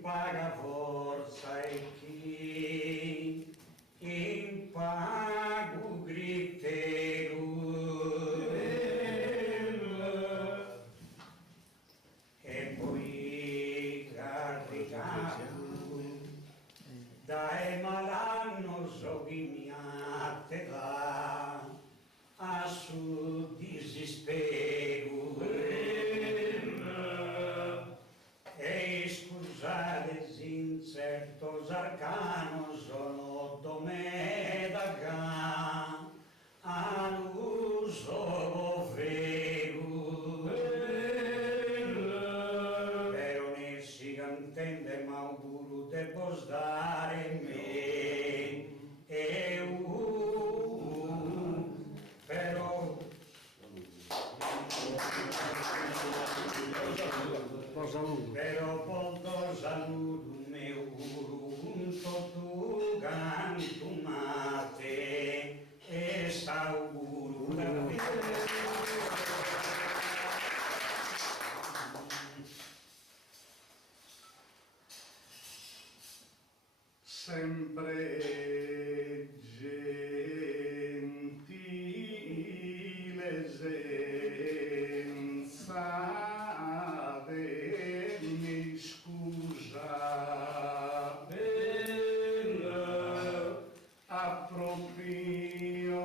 paga forza e chi in pago griteru e poi caricato dai malanno soghiniate là a su disispero e scusate incertos arcanos sono domedaga all'uso vero però ne si cantende ma auguro devo dare me e però però pondo saluto meu guru tu gantumate e sauguru sempre gentile senza mi scusa approprio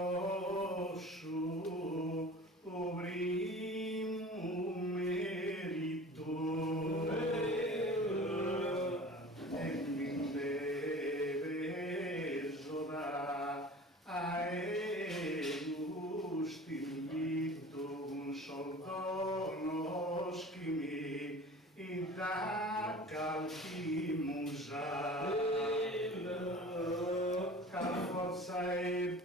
su primo merito e mi deve soda a gustinvito un soldono schimi da calchimusa forza e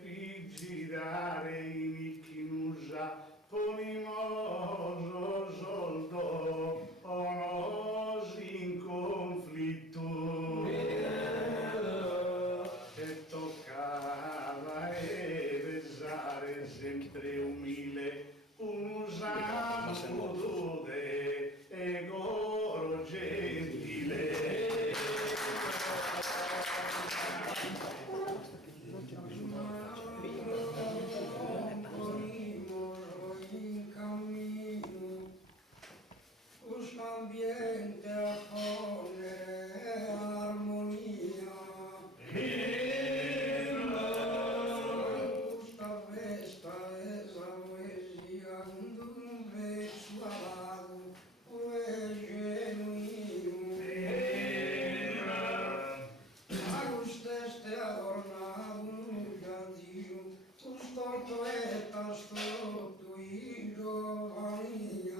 girare in chiusa ponimoso soldo onos in conflitto e toccava e besare sempre umile un usato e goro gentile in cammino questo ambiente appone armonia questa festa è la poesia un suave o genuino a queste adornato Dio storto e storto in giovania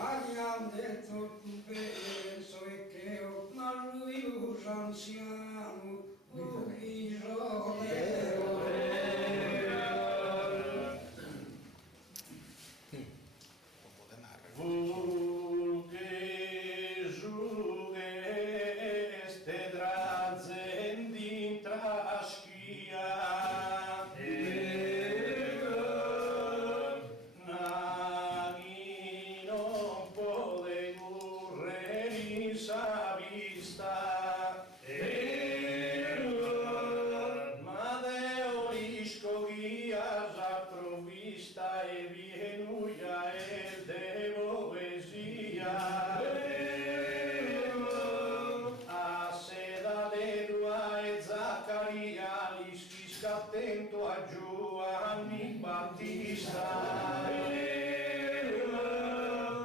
abbiamo detto tu penso e che ma lui anziano Vulgeste drazendi traschia nani non pode curre sa vista ma Deo risco guia già provvista e vienuia e devo poesia e Zaccaria li schisca attento a Giovanni Battista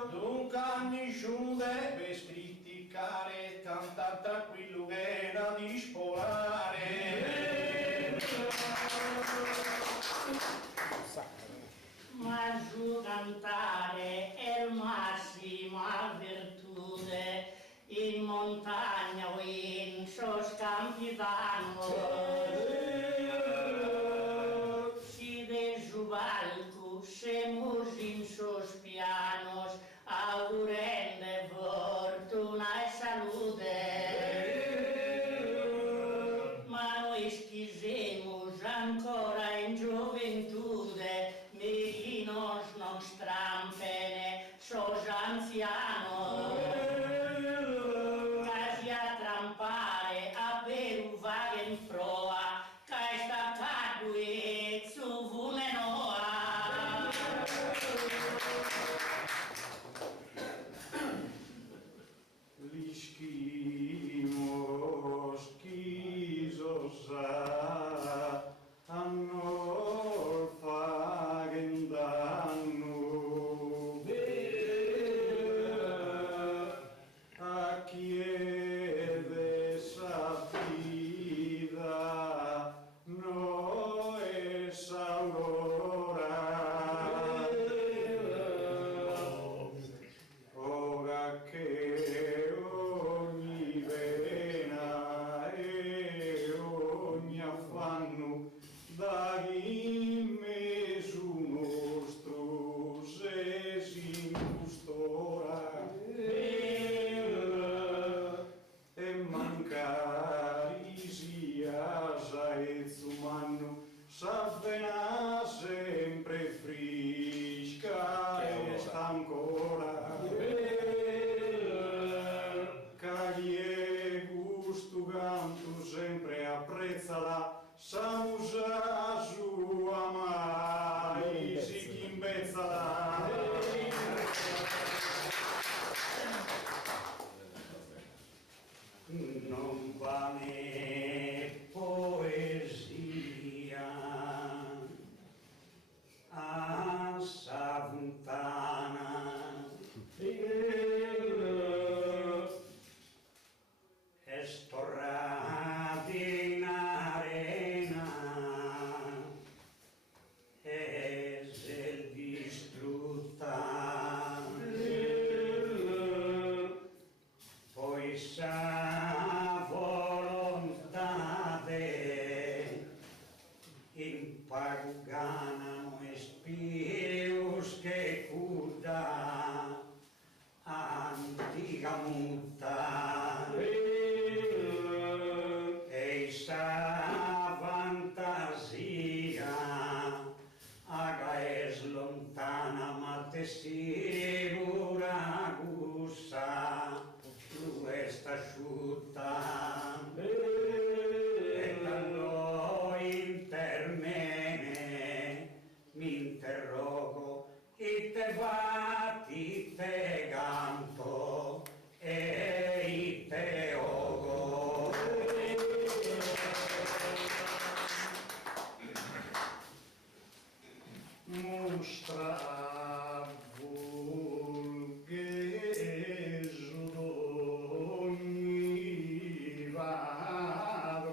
dunque nessuno deve criticare tanta tranquillo che da dispolare ma giù cantare è il massima virtute in montagna o in sos campi d'anno si desuvalcu semus in sos pianos augurende fortuna e salute ma noi schisemos ancora in gioventude merinos non strampene sos anzianos sa volontate in pagana no espirius che curda antica mutta e sa fantasia aga es lontana ma te sicura gussa tu est asciutta e da noi intermene mi interrogo ite vati ite canto e ite ogo mostra vulgheso d'ogni vadromanzia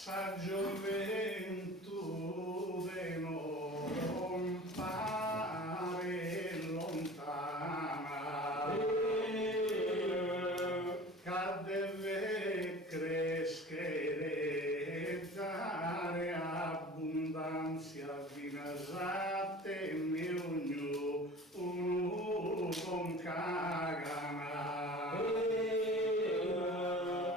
sa gioventù non pare lontana che deve crescere dare abbondanza di nasate mi ognuno con cagana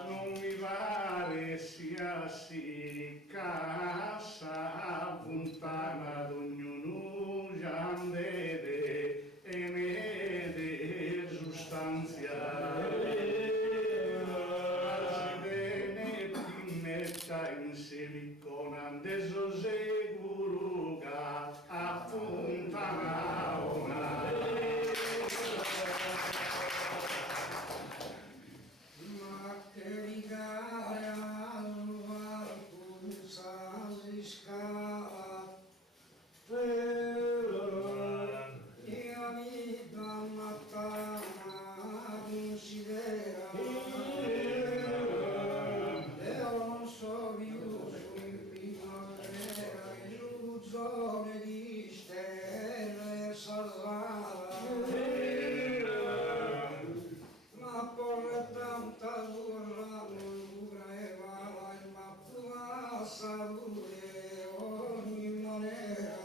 non mi pare sia sì casa puntana d'ognuno già vede e ne de sostanzia in silicona andeso seguruga appunta una ma che rigare al varco si scala io mi danno tana considera zone di stelle salare ma porre tanta lura non dureva ma passa dure ogni manera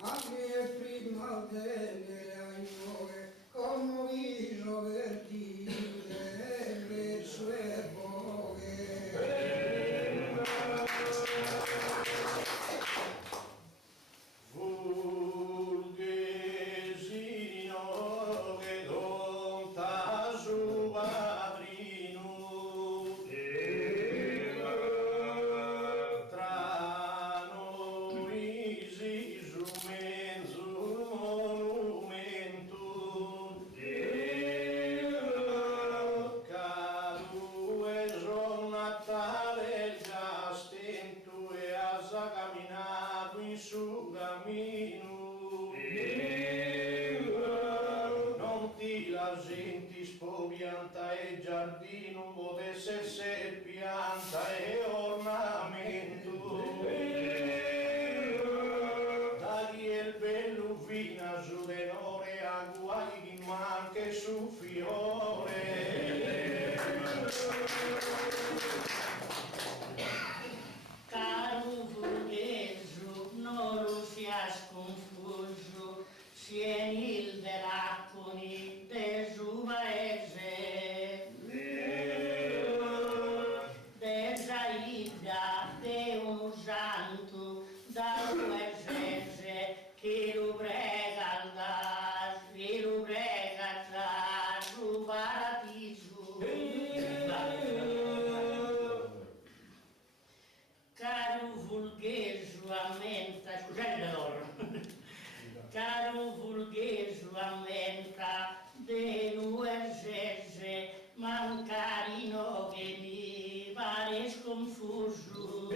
anche prima delle aiuole come viso verdi delle sue boghe vulghesino che conta su padrino tra noi si su mezzo monumento cadu e son Natale già stento e asa camminato in su cammino non ti la senti spopianta e giardino potesse essere pianta e ornamento dagli il bello fina su denore a guai chi manca su fiore caro vulgheso non lo sia sconfuso sieni il deraconi de suvaese de zaida de un santo da uesese che lo prega al das che lo prega tra su paradiso caro vulgheso ammenta scusate loro caro vulgheso ammenta de nuesese mancarino che mi pare sconfuso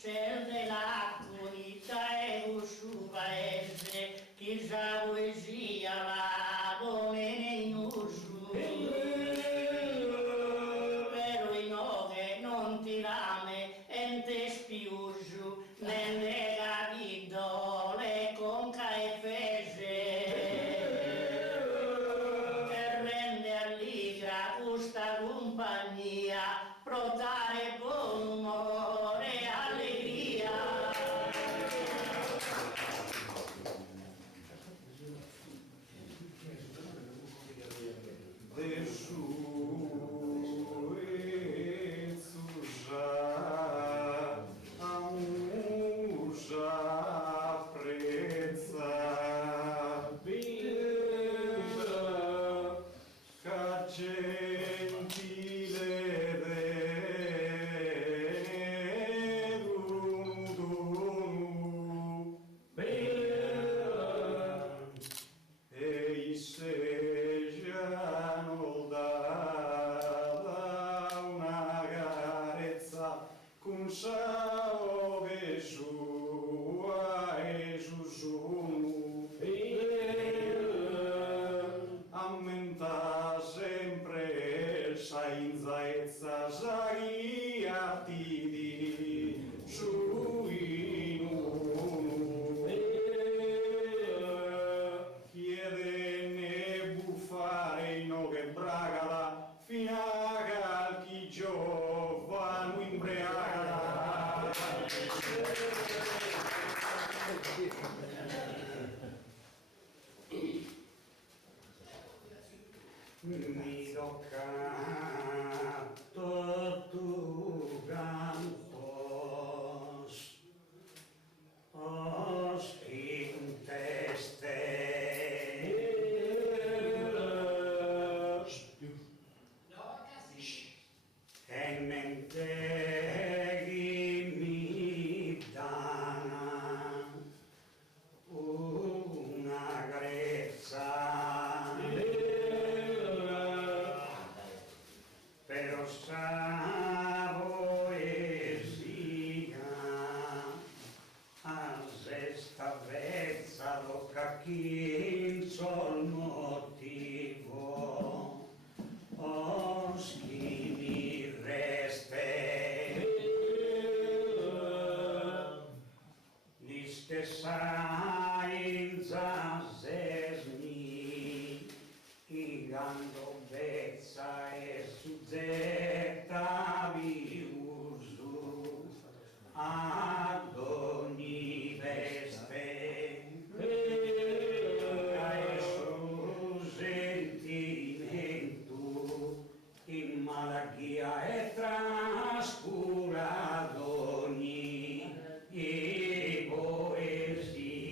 c'è della comunità e su paese che sa poesia la domene in uso però in ove non ti rame ente spiuso ne negavi Mi toccato tu campos, osti un teste, e menteghi mi dà una grezza. Però sa poesia a sesta vezza lo cachin sol motivo o schini reste di stessa in zazesni ingando vezza e su zetta vi uso ad ogni veste e su sentimento in malaghia e trascura ad ogni poesia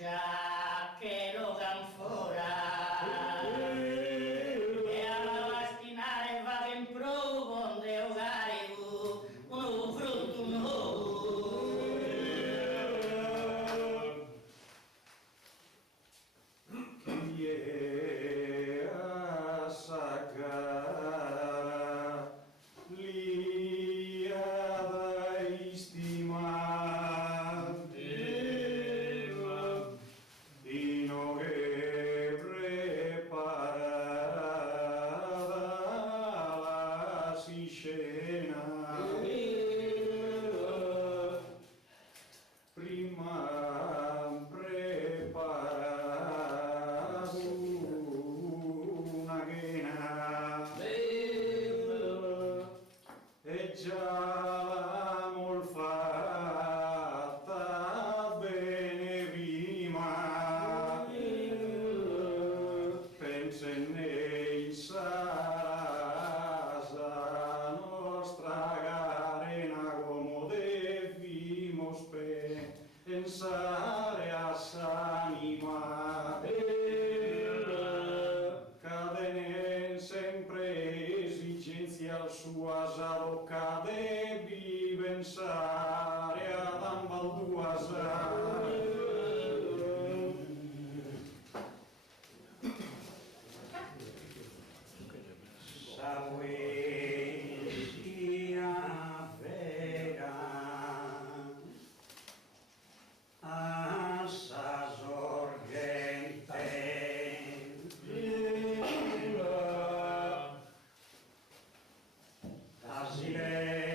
pioggia che lo canfora e alla vastinare va in provo onde ogare uno frutto nuovo. Chi è a sacra lia da istimar Dino che preparada la si scena prima preparato una chena e già l'amor fatta bene prima pensenne sarà sa nostra carena come devimos pensare a s'anima cadene sempre esigenza sua sarocca devi pensare ad ambalduasa Sa poesia vera a sa sorgente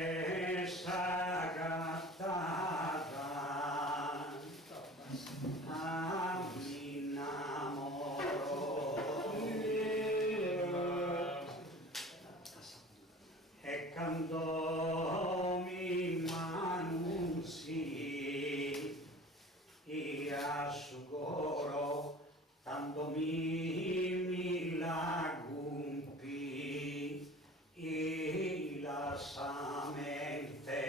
Basilessa gattata a mi innamoro e cantò mi manunzi e a su coro tanto mi lagumpi e la sa mente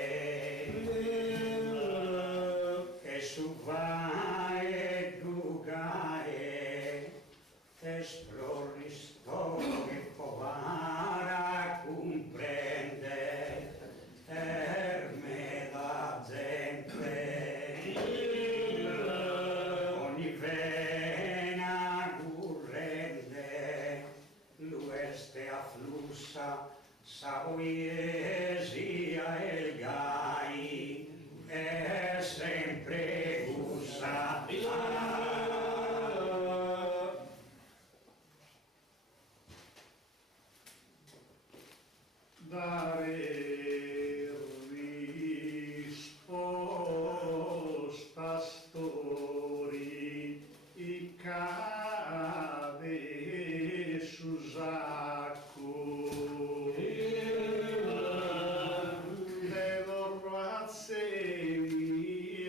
che su va e dugae esploristo che povara comprende per me la gente ogni vena corrente l'ueste afflussa sa poesia e il gai è sempre gussa dare risposta stori i cade su sacco le razze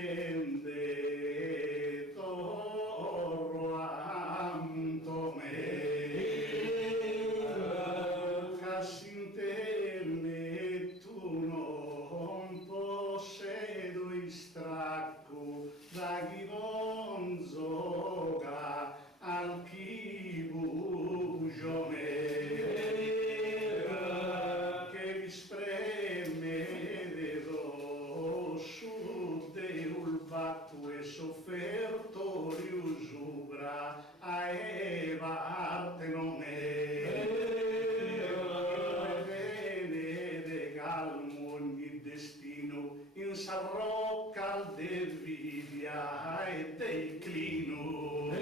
niente torro antome Cassintelle tu non possedo istracco da chi non zoga al chi bugio che vi spreme su de ulvatto e sofferto riusubra a eva arte non è ogni destino in s'arrocca al devidia e declino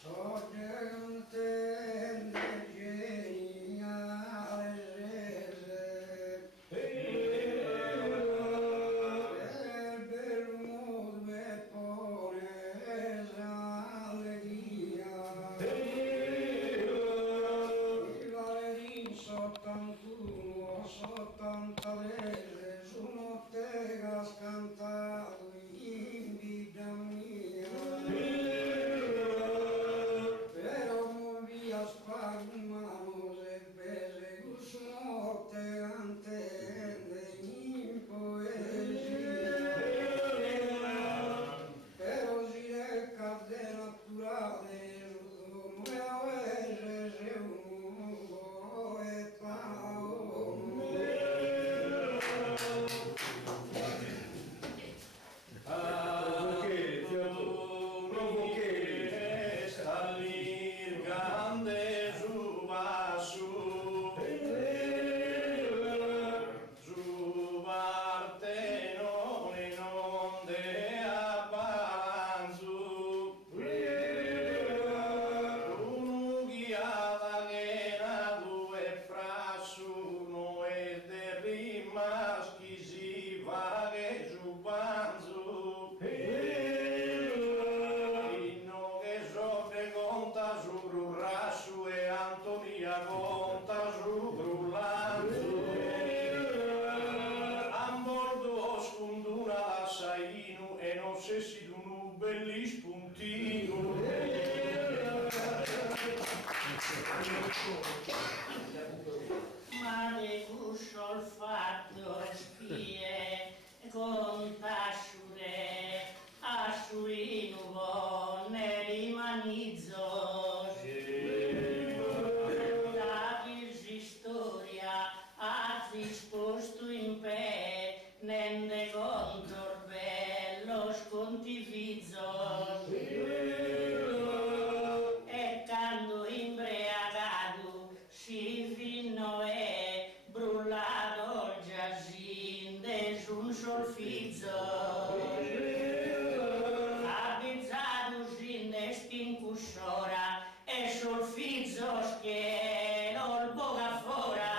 sorgente geniale il bel mondo e pone allegria Sottantuno, 83, su notte cantare tasciure, asciurino bonne rimanizzo, dati storia, azis posto in pe, nende contor bello scontifizzo, e quando imbriagato si finno e brullato il giacinde su un solfizzo, avvizzato scinde stincussora e solfizzo schiero il boca fora.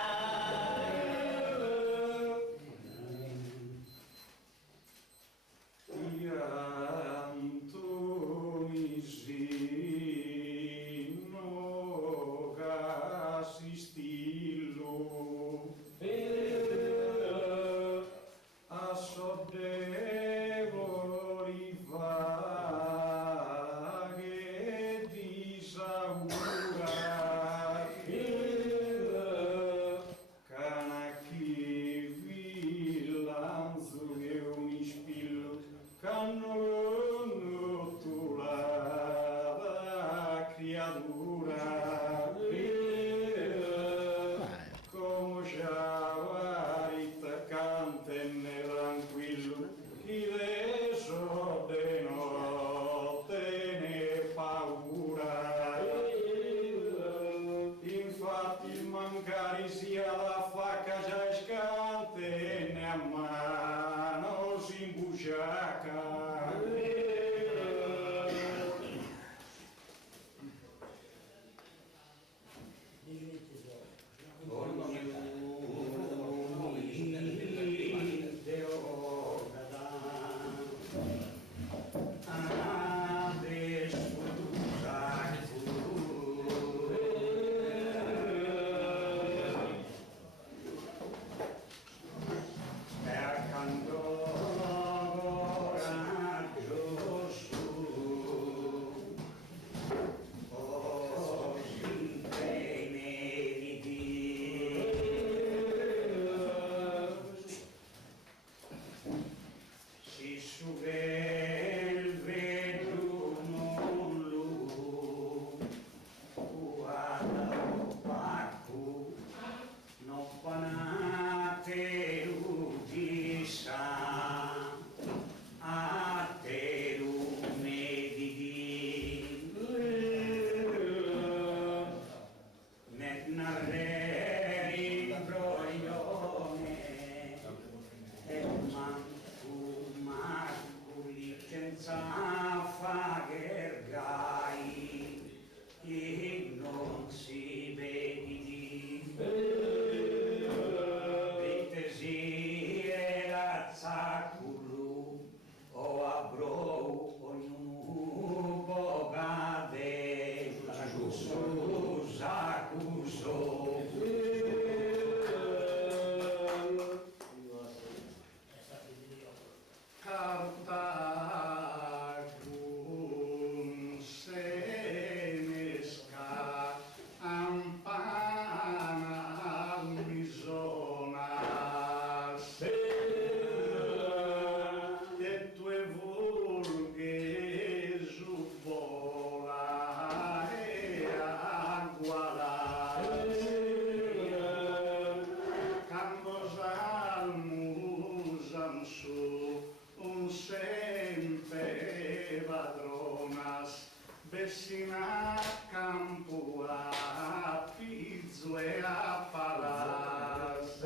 Bessina campo a pizzo e a palas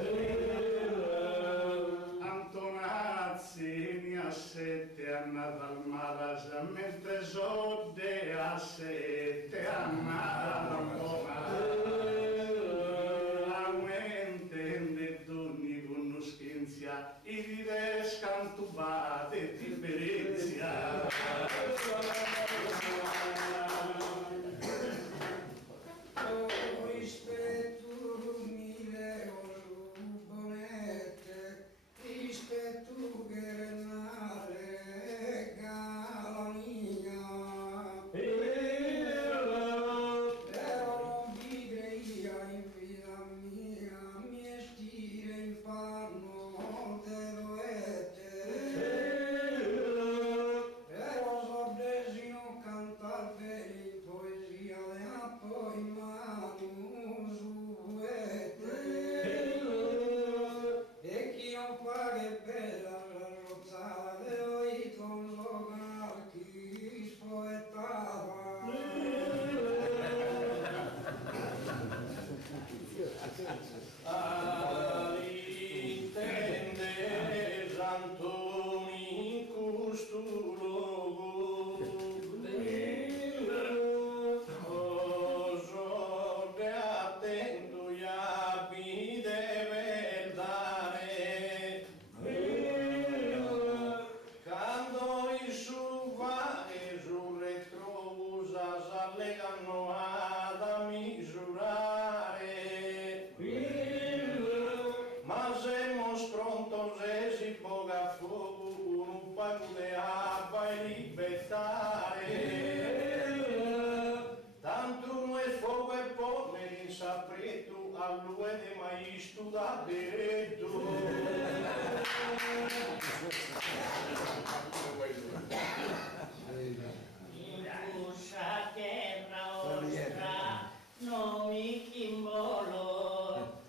Antonazzi a 7 anni dal malas mentre sode a 7 anni aumentende doni con scienza i vives cantubate differenzia Mia, mi stire in panno, te lo ete. Cristo da detto. In questa terra ostra non mi chimbolo,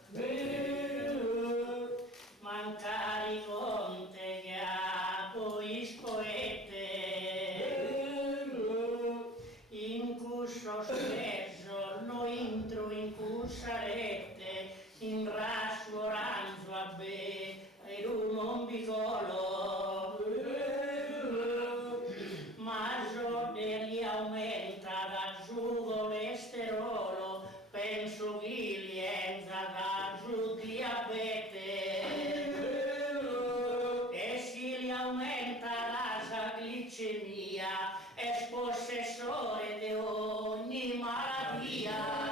mancari conte che ha poi spoete, in questo stesso no intro in cussarette, in raso oranzo a be, ed un ombicolo. Li aumenta da giù colesterolo, penso che li entra da giù diabete, e se li aumenta la glicemia, è possessore di ogni malattia.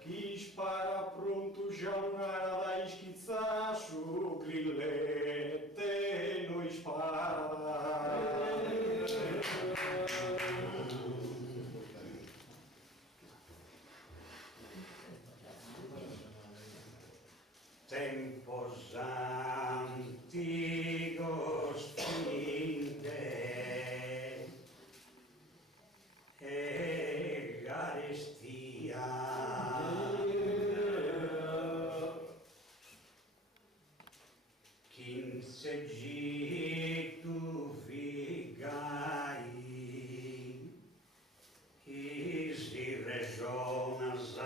Chi spara pronto già un'ara da schizzare su grillette noi spara. Tempos antigos finte e carestia, quincegitu vigai, isi regionas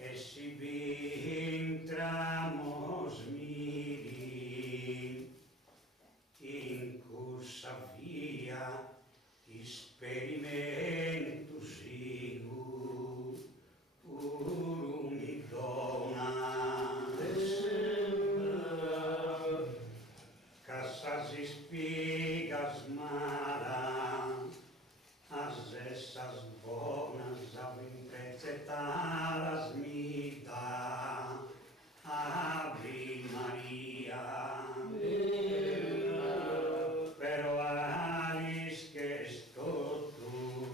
e si vintramos miri in cussa via experimentus igu purum idonas cassas espigas mara as essas bonas avimprezetaras mita Ave Maria. Pero alis que esto tu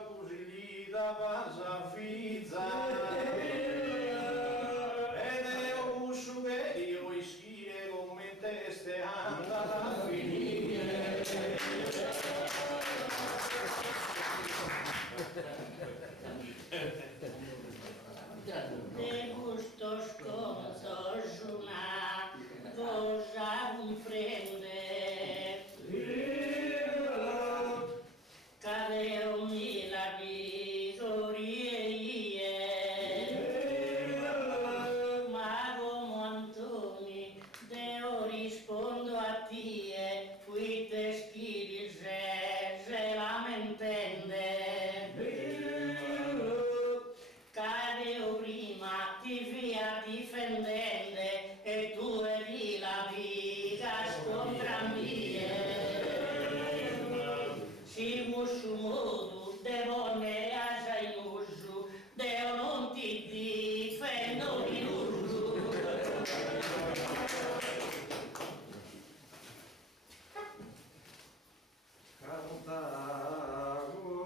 così da pasa fizza ed è un sugherio ischire come teste andata a finire. De gustos contos una cosa comprende cadeo mila visorie ma come Antoni deo rispondo a tie fuite schiri se la m'intende cadeo prima ti via difendende e tu eri la viga scontra mie si musu modu devo ne asa in usu deo non ti difendo in usu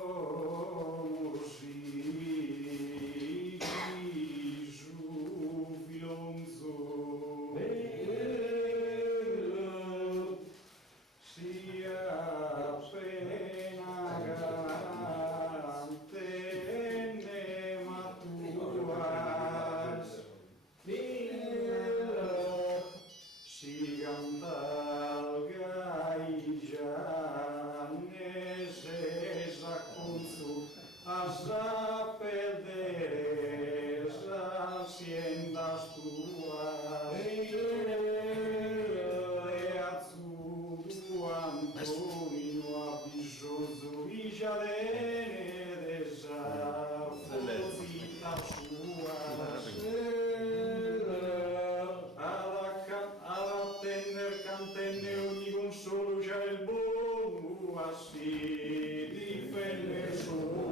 Cartago si su filonzo sia appena galante ne matuas si cantalga i gianese sacconzu a sapedere s'aziendas tuas e azzu Antonio abisogno vigiadene desafozita suas ad attender cantenne ogni consolo già il buono a si difender solo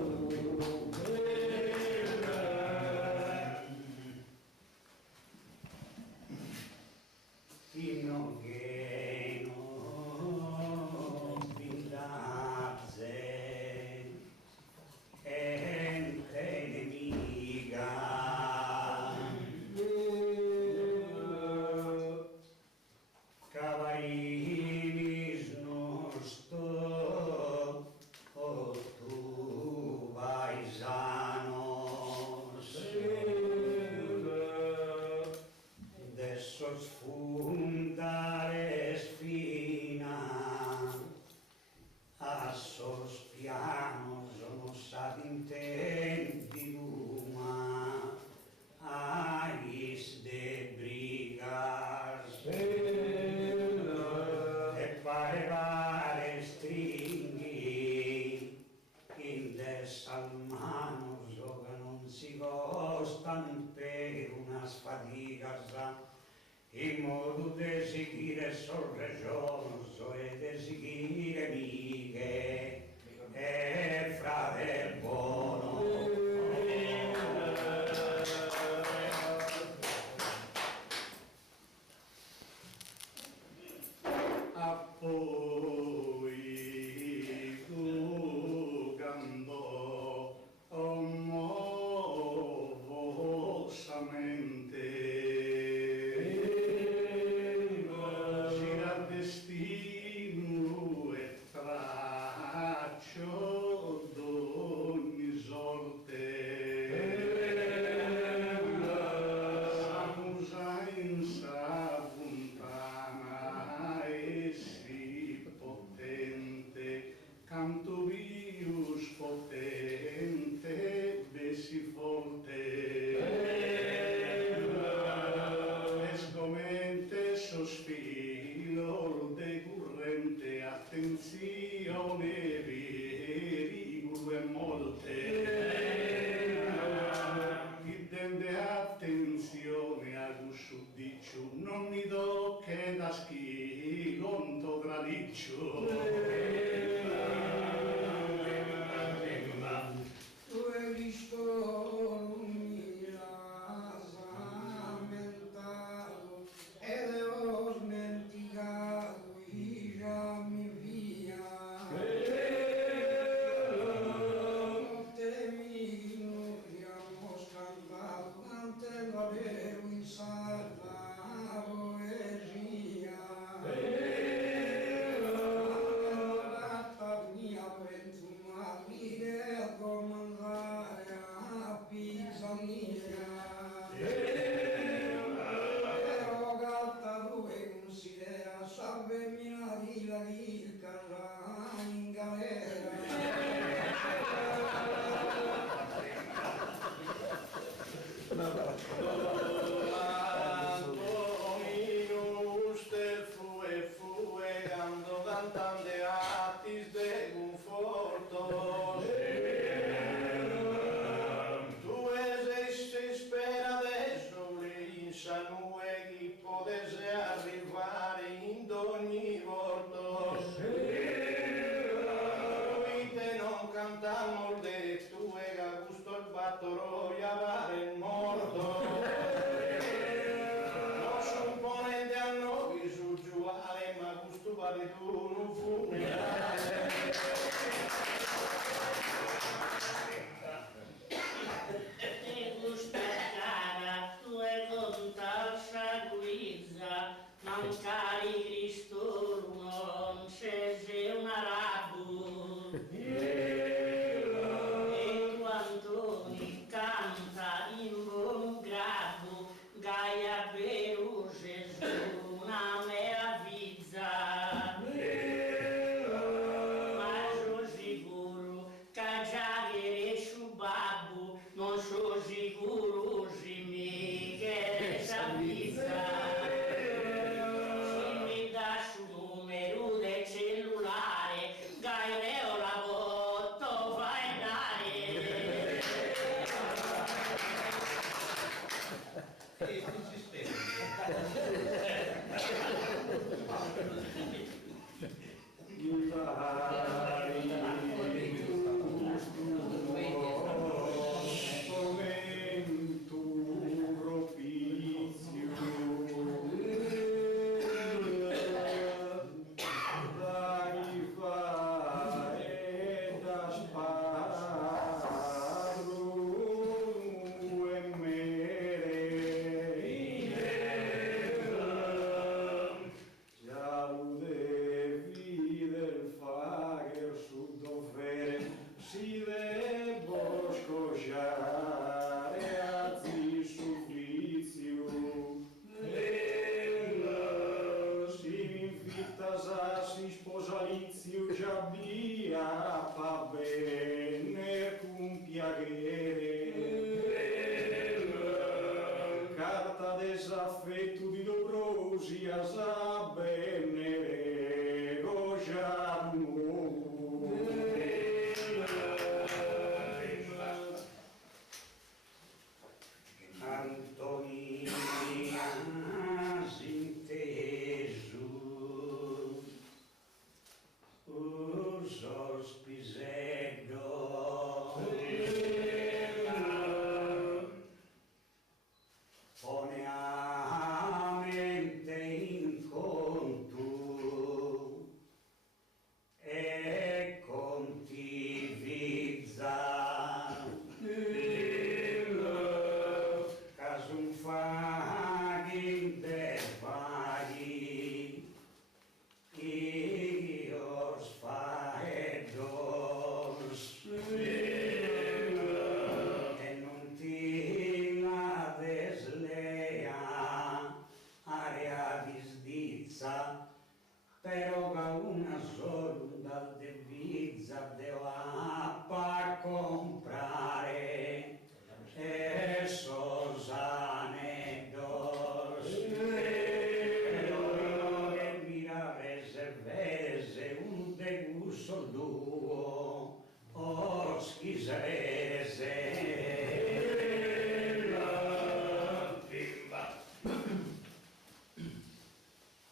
Inno che non vindazze ente nemica cavarinis nosto o tu paisanos desos fundares fina a sos pianos nos ad intendiduma ais de brigas e parevare stringhi in des almanos o che non si costan per unas fatigas in modo de seguire sol regionos e de seguire mighe e frate buono a poi tu cantò mossamente gira destino e traccio d'ogni sorte s'amusa in sa fontana e si potente canto vius potente bessi forte escomente sospiro decurrente attenzione pericolo e molte chi tende attenzione a suddiccio non mi do che da schi conto tradiccio Tu hai visto mi rammentato ed ho smenticato i già mi via la chicca in galera. Antonio usted fue cando cantante atis de conforto. Tu se spera adesso l'insanue chi potesse arrivare in ogni volto. Te non cantammo le tue che gusto il battoro e avare il morto. Non supponete a noi su giuale ma gusto vale tu non funerale. Te gusta cara, tu è conta sa guizza, mancari Cristo non scese una rabu. E tu Antoni canta in buon grado, Gaia Beru Gesù, una meraviglia. Ma sono sicuro che già che su babbo non sono sicuro se mi che sapizza. Se mi dà su numero del cellulare, Gaia la botto fai andare. Carta desaffetto di dobrosia sa bene goja Antonia sintesu uso spisello pone a mente in conto e contivizza casum faghi de faghi io sfaedos e non ti la deslea area disdizza però che una sola dal devizza deva pa comprare e sosane dos che mira vese vese un degusto duo o schisese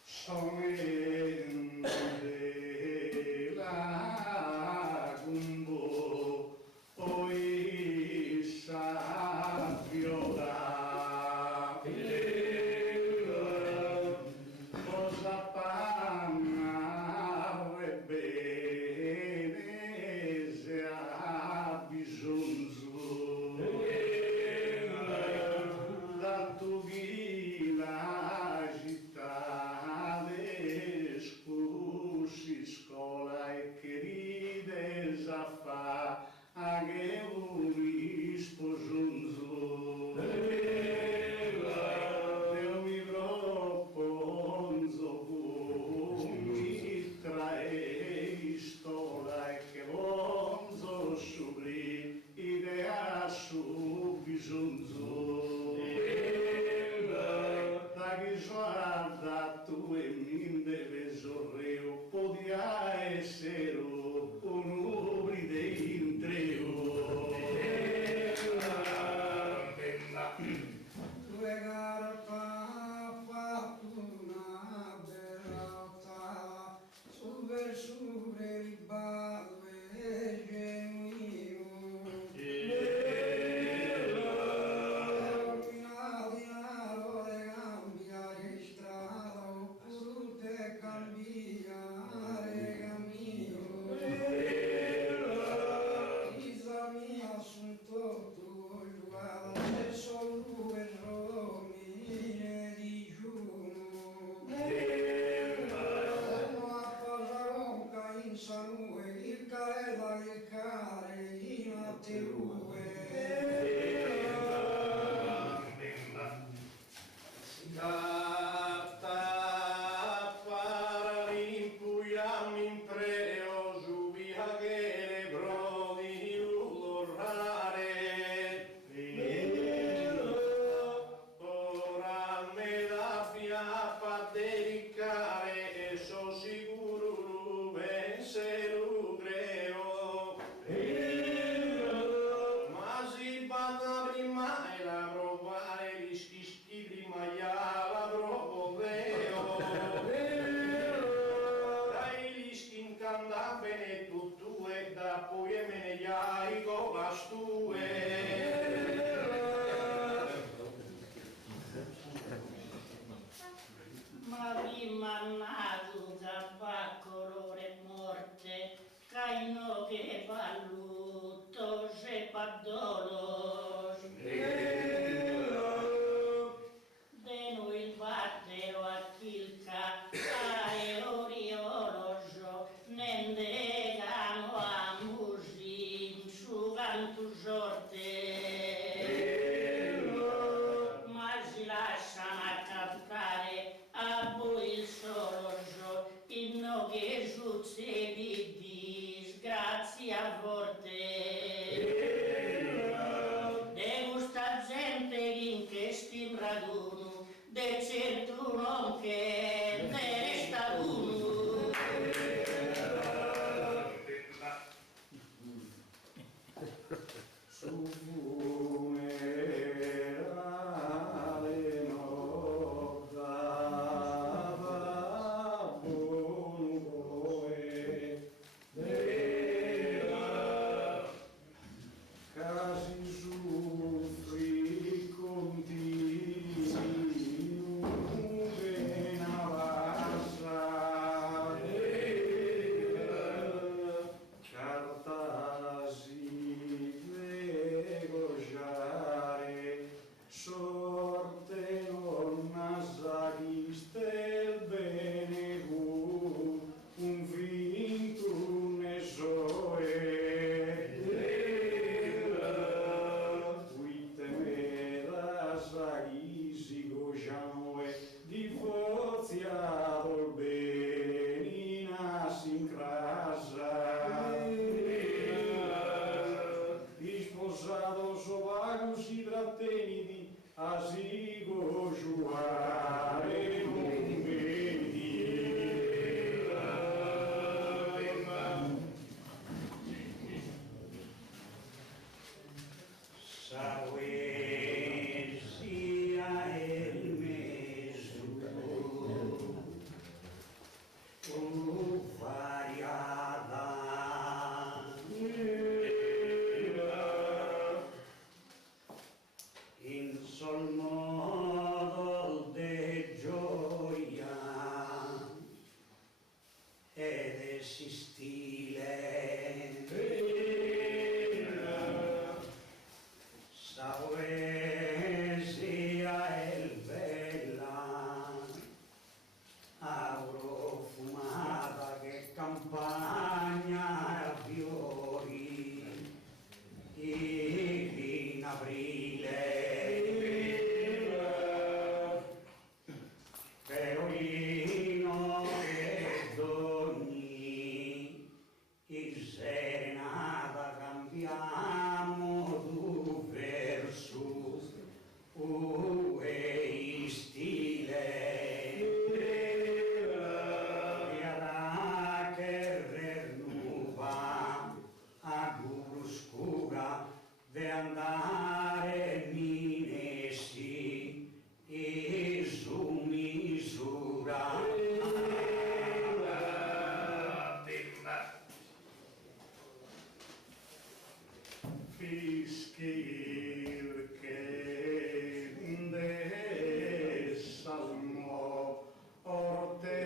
Sonende la gumbo poi sabbio da cosa panna bene se ha bisogno cambiare cammino. Isa mia assunto tu, guarda, se sono due romine digiuno. Non appasaronca in sangue, il careva il care in atterue. Ma vi mannato da colore morte, caino che palluto, se paddolos. Deno il battero a chilca, ae orioloso, nendegano a musin, su cantu sorte. Ma si lasciano accattare a voi il sorso, inno che succedi disgrazia forte. De questa gente in che stim raduno, de certo non che ne resta uno. Su funerale nota va buon goe della casi soffri continui bena bassa cartasi negociare sorte non nasagiste il bene un vinto ne soe uite me da sagisi gocianoe divorziato il bene in asincrasa sposato sovago si tratteniti asigo giuare non vedi sa poesia è il mesuro variata in sol modo de gioia ed esistile sa poesia è bella auro fumata che campagna a fiori in aprile Perolino e d'ogni serenata cambiamo tu verso e stile e ara che renuva a scura de andare minessi e su misura fischil che de salmo orte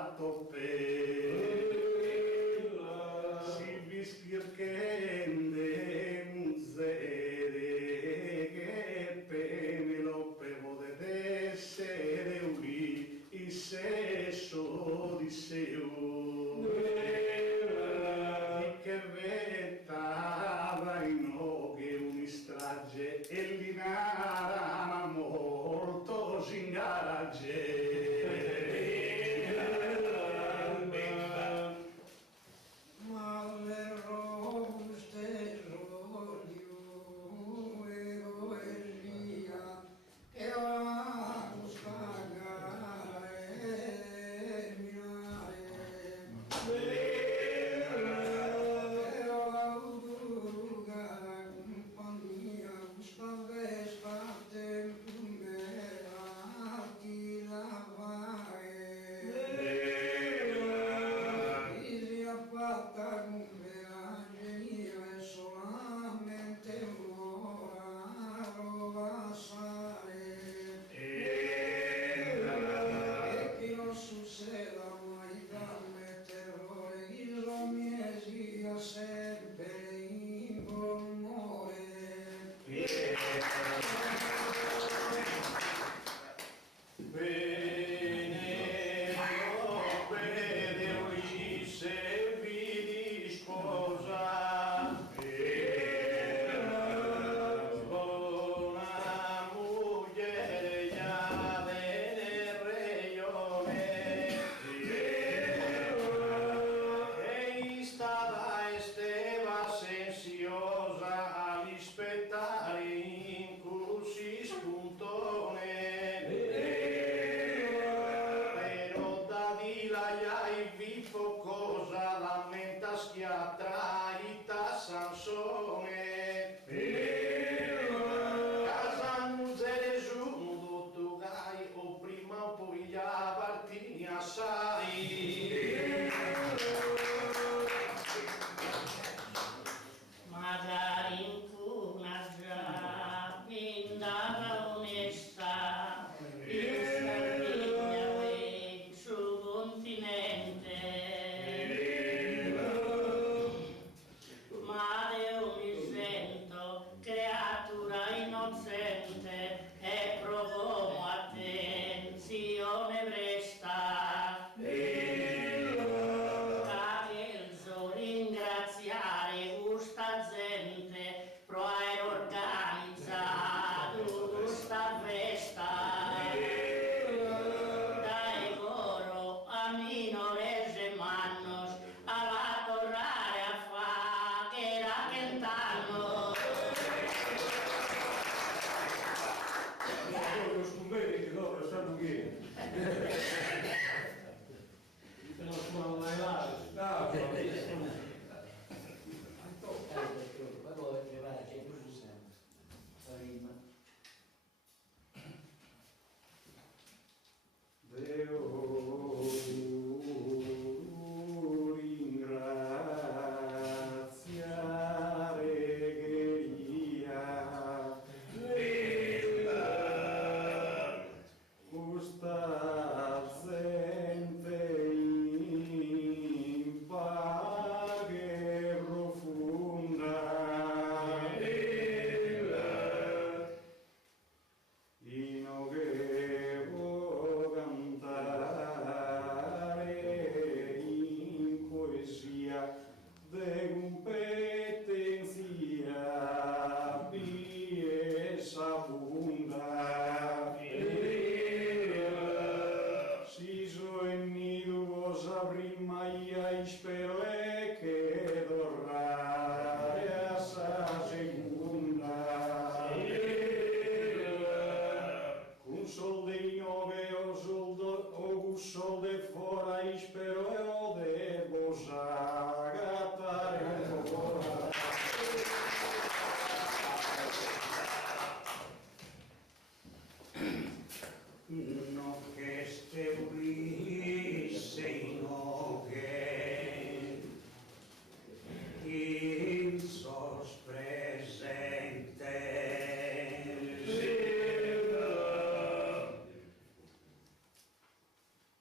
fatto si vischirchende muzere che Penelope potete essere uli il sesso di Seu che vettava in oghe unistrage e linara molto singaragge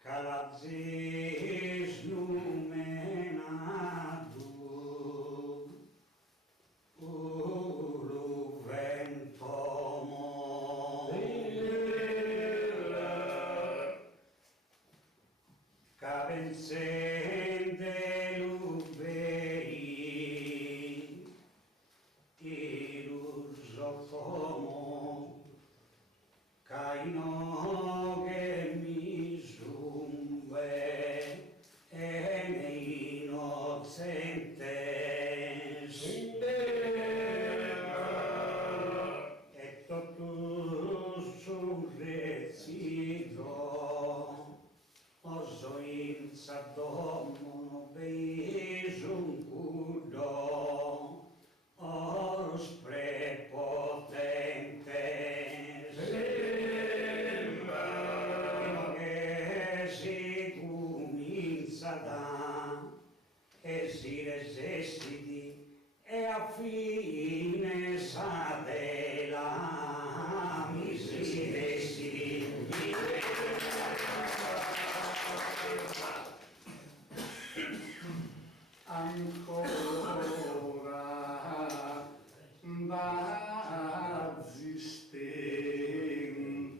Calazzi sente l'ubei, iruso como, caino che mi zumbe, e ne innocentes, e tutto surrezido, oso in sadomo beisum cudo, oros prepotentes, prima che si comincia da e si resessidi e a fine sa della mi si residi. Ancora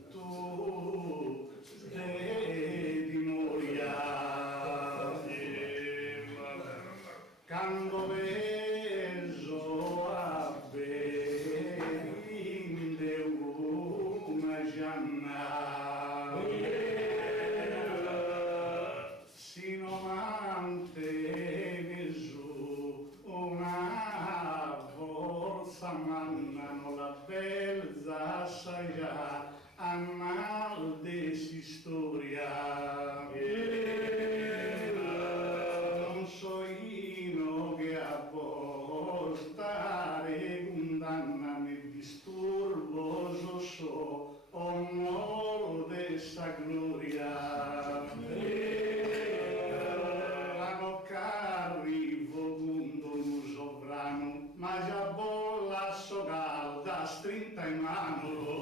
bazzistento de dimoriare quando veso a berinde una giannata si non mantene su una borsa mannano la belza assaggia a mal de storia non so io che a portare condanna mi disturbo so o moro de sta gloria arrivo gundo un sovrano ma già bolla so calda strinta in mano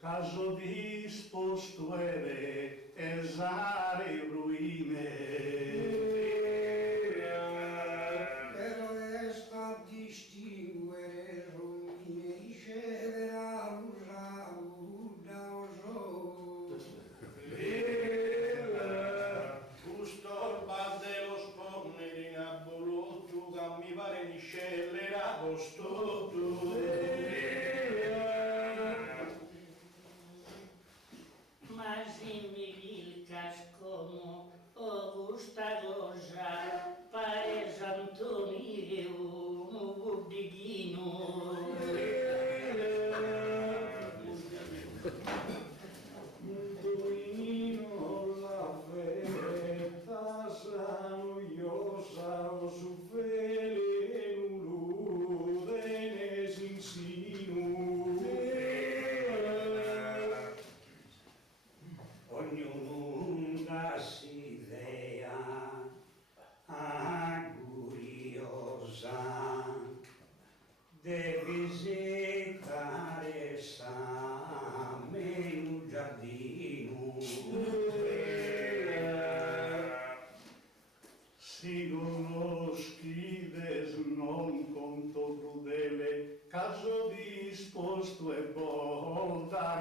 caso disposto ere esare ruine però resta distinguere ruine ricevera usa oso custorba dello sponne di Nabolotto che mi pare di scellera costotto ma se mi vilcas como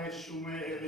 e sumere.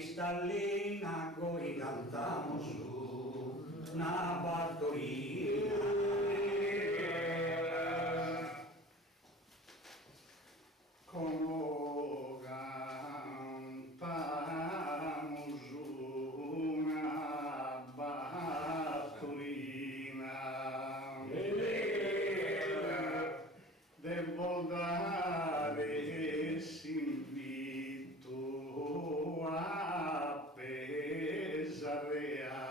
Cristallina, coi cantiamo su una battorina. Come cantiamo su una battorina. Devo dare invito a Pesarea.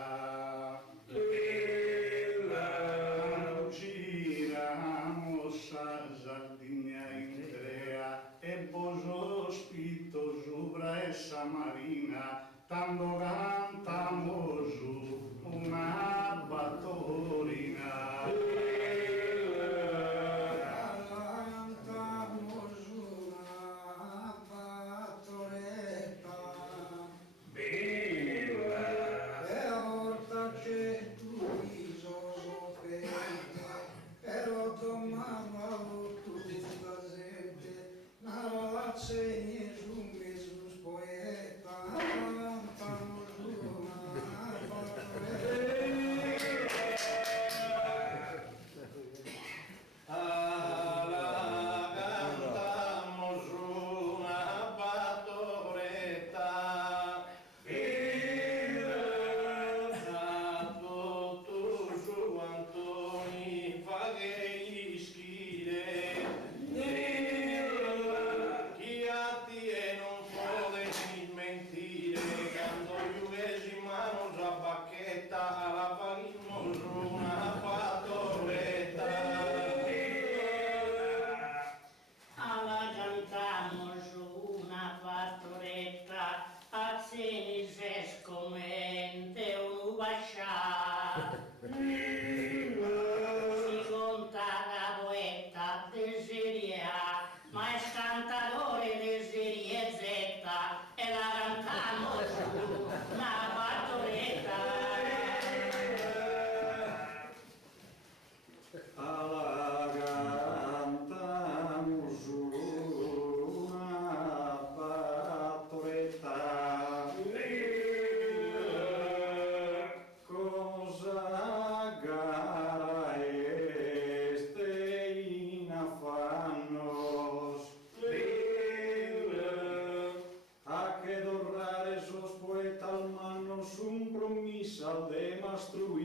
Giramos a Sardinia intera e vos ospito subra essa marina, tanto cantamos una battorina. Ma è cantadore di serie Z e la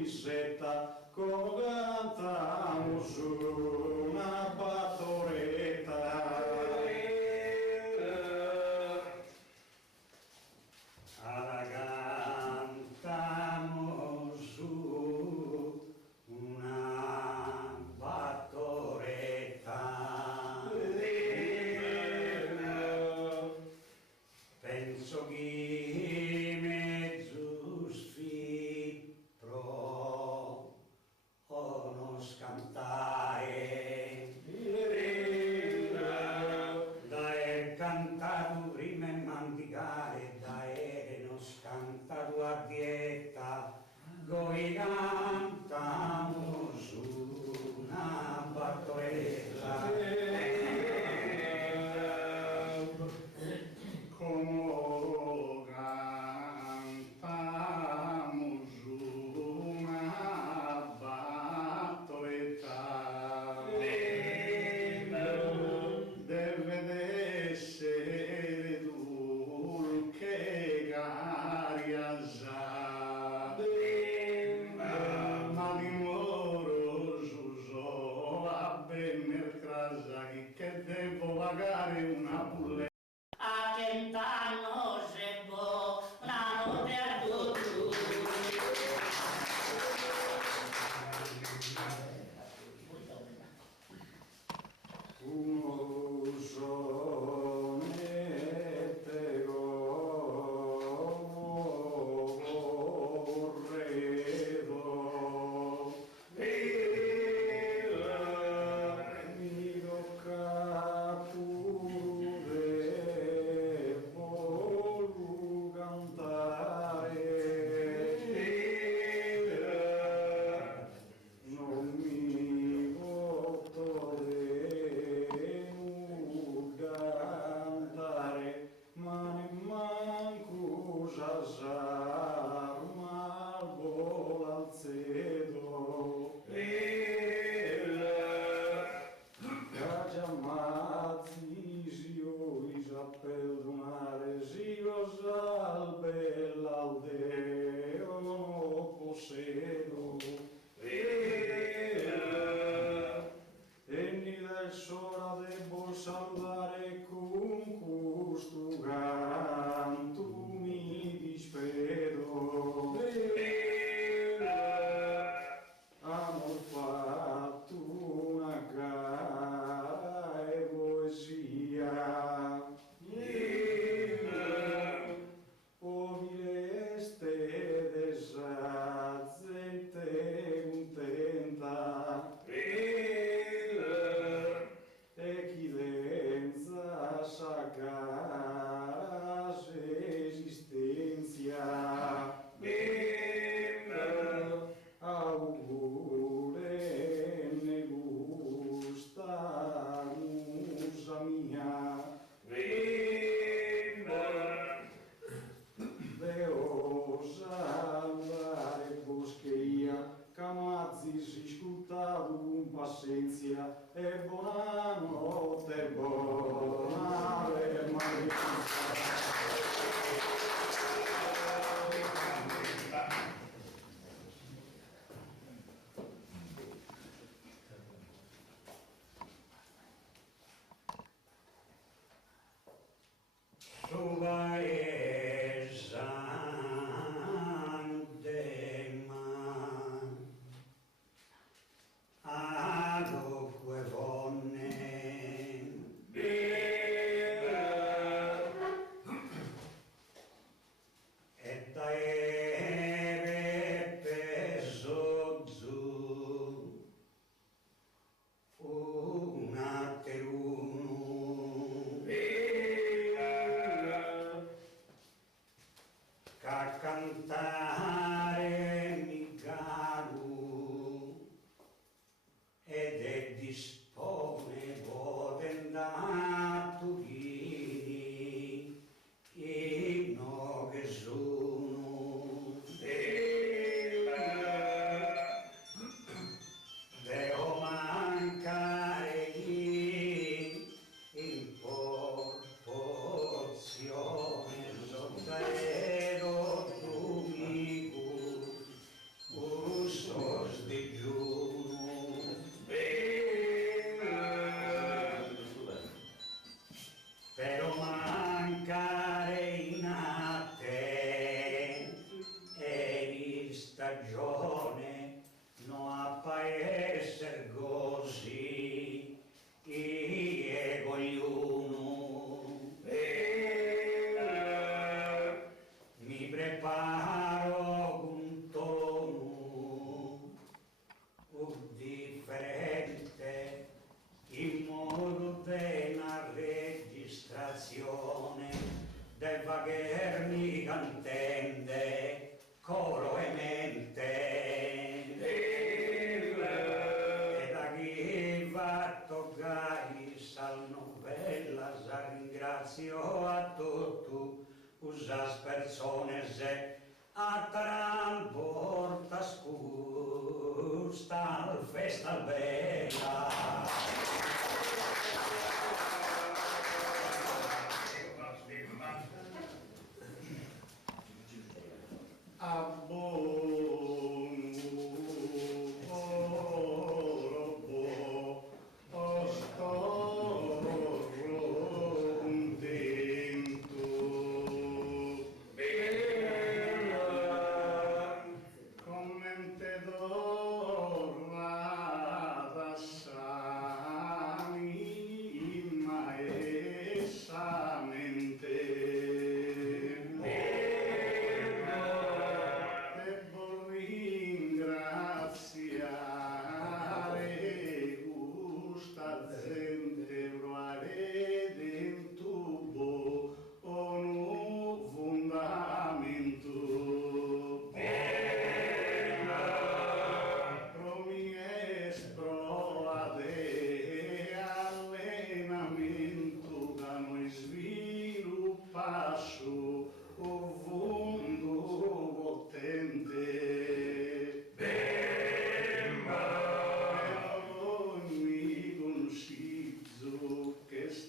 Luisetta, come cantamo su una battoretta. Alla cantamo su una battoretta. Penso che mezzo sfipro o non scantare. Dai cantato prima e mandicare, dai non scantato a dieta, noi cantamo su una battoretta. Come cantamo su una battoretta, deve essere dulce cariasa, ma dimoroso a ben nel crasa che devo pagare una bulletta. A cent'anno se può, una notte a tutto. Uno sonetto vorredo, mi tocca pure volu cantare, non mi posso cantare, ma nemmanco sasar mal vola al cedo. Cacciamazzi si oisa perdonare, si osa al bell'aldeo non possedo. E ni del sora debbo salutare con questo canto mi dispedo. Hanno fatto una gara e poesia. O direste desa gente contenta, e chi denza sa cara esistenza. Augure ne gusta musa mia, deosa andare boscheia, Camazzi si scultato con pazienza, e buonanotte, buonare Maria. Su paesan de man, adunque vonne, e da ere peso zu, un atteruno, ca cantare mi caro ed è dispone potendato chi no che sono devo mancare in proporzione sottero tu mi vagherni cantende, coro e mente, e da chi va a toccare sal novella, sa ringrazio a tutti, usas persones a transporta scusta al festa bella.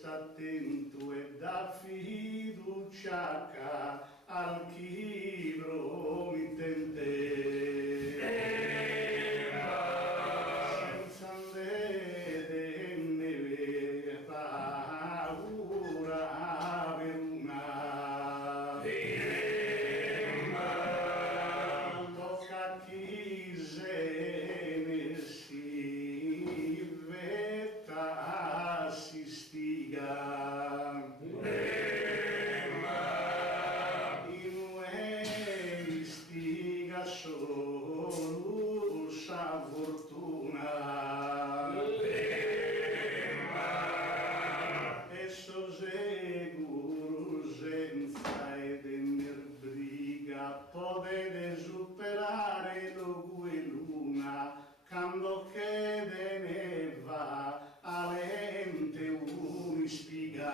Attento e da fiducia al chi promittente senza vederne paura per una tocca a chi se ne si vetta assistiga. Solo sa fortuna e so sicuro senza tener briga potete superare lo cui luna quando che te ne va alente unispiga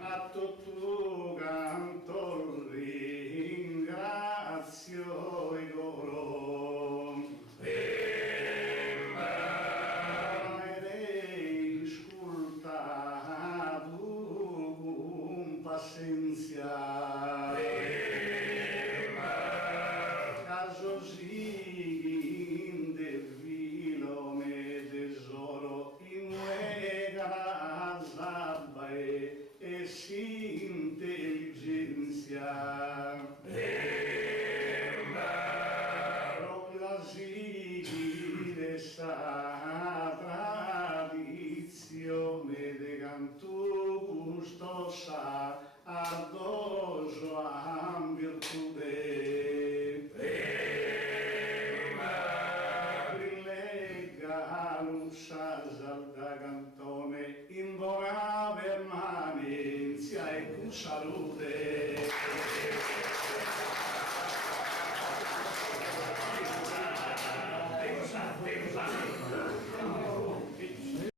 a tutto canto ringrazio i loro e ascoltato con pazienza caso si indevino me tesoro in casa e si intelligenzia proprio si sa tradizione de canto gustosa ardoso a virtude prilega l'ussasa da cantone in buona permanenza e un saluto